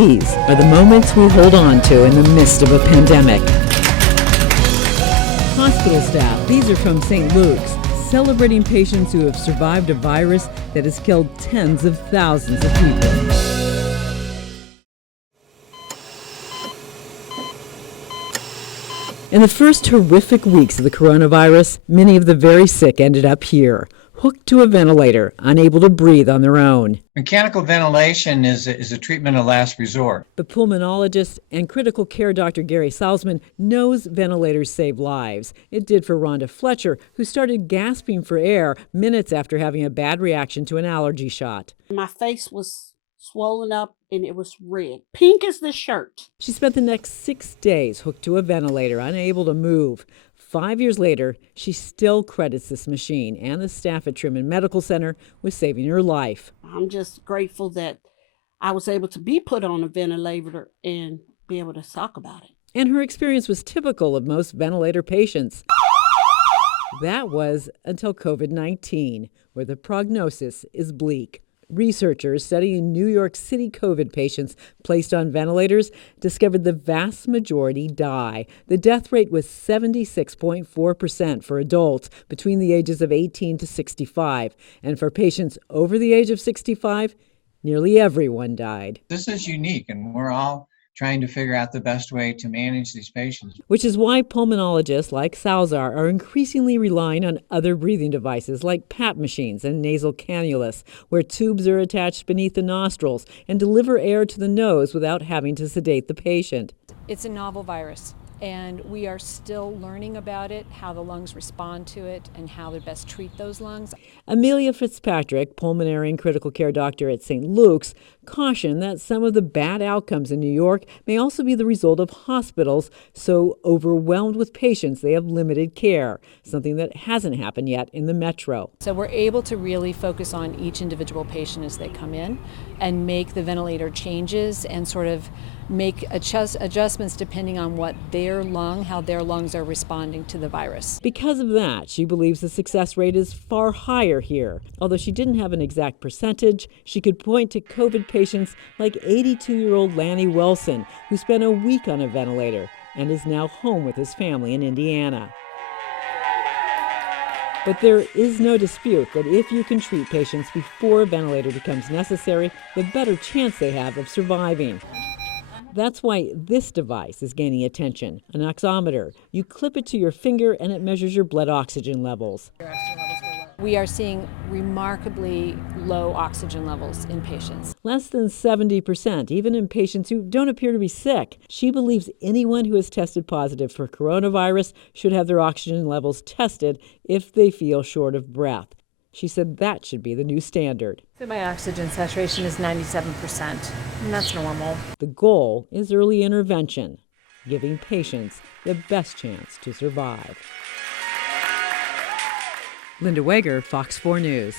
These are the moments we hold on to in the midst of a pandemic. Hospital staff, these are from St. Luke's, celebrating patients who have survived a virus that has killed tens of thousands of people. In the first horrific weeks of the coronavirus, many of the very sick ended up here, hooked to a ventilator, unable to breathe on their own. Mechanical ventilation is a treatment of last resort. The pulmonologist and critical care Dr. Gary Salzman knows ventilators save lives. It did for Rhonda Fletcher, who started gasping for air minutes after having a bad reaction to an allergy shot. My face was swollen up and it was red, pink as the shirt. She spent the next 6 days hooked to a ventilator, unable to move. 5 years later, she still credits this machine and the staff at Truman Medical Center with saving her life. I'm just grateful that I was able to be put on a ventilator and be able to talk about it. And her experience was typical of most ventilator patients. That was until COVID-19, where the prognosis is bleak. Researchers studying New York City COVID patients placed on ventilators discovered the vast majority die. The death rate was 76.4% for adults between the ages of 18 to 65. And for patients over the age of 65, nearly everyone died. This is unique, and we're all trying to figure out the best way to manage these patients. Which is why pulmonologists like Salzar are increasingly relying on other breathing devices like PAP machines and nasal cannulas, where tubes are attached beneath the nostrils and deliver air to the nose without having to sedate the patient. It's a novel virus, and we are still learning about it, how the lungs respond to it, and how to best treat those lungs. Amelia Fitzpatrick, pulmonary and critical care doctor at St. Luke's, cautioned that some of the bad outcomes in New York may also be the result of hospitals so overwhelmed with patients they have limited care, something that hasn't happened yet in the metro. So we're able to really focus on each individual patient as they come in and make the ventilator changes and sort of make adjustments depending on how their lungs are responding to the virus. Because of that, she believes the success rate is far higher here. Although she didn't have an exact percentage, she could point to COVID patients like 82-year-old Lanny Wilson, who spent a week on a ventilator and is now home with his family in Indiana. But there is no dispute that if you can treat patients before a ventilator becomes necessary, the better chance they have of surviving. That's why this device is gaining attention, an oximeter. You clip it to your finger and it measures your blood oxygen levels. We are seeing remarkably low oxygen levels in patients. Less than 70%, even in patients who don't appear to be sick. She believes anyone who has tested positive for coronavirus should have their oxygen levels tested if they feel short of breath. She said that should be the new standard. So my oxygen saturation is 97%, and that's normal. The goal is early intervention, giving patients the best chance to survive. Linda Wager, Fox 4 News.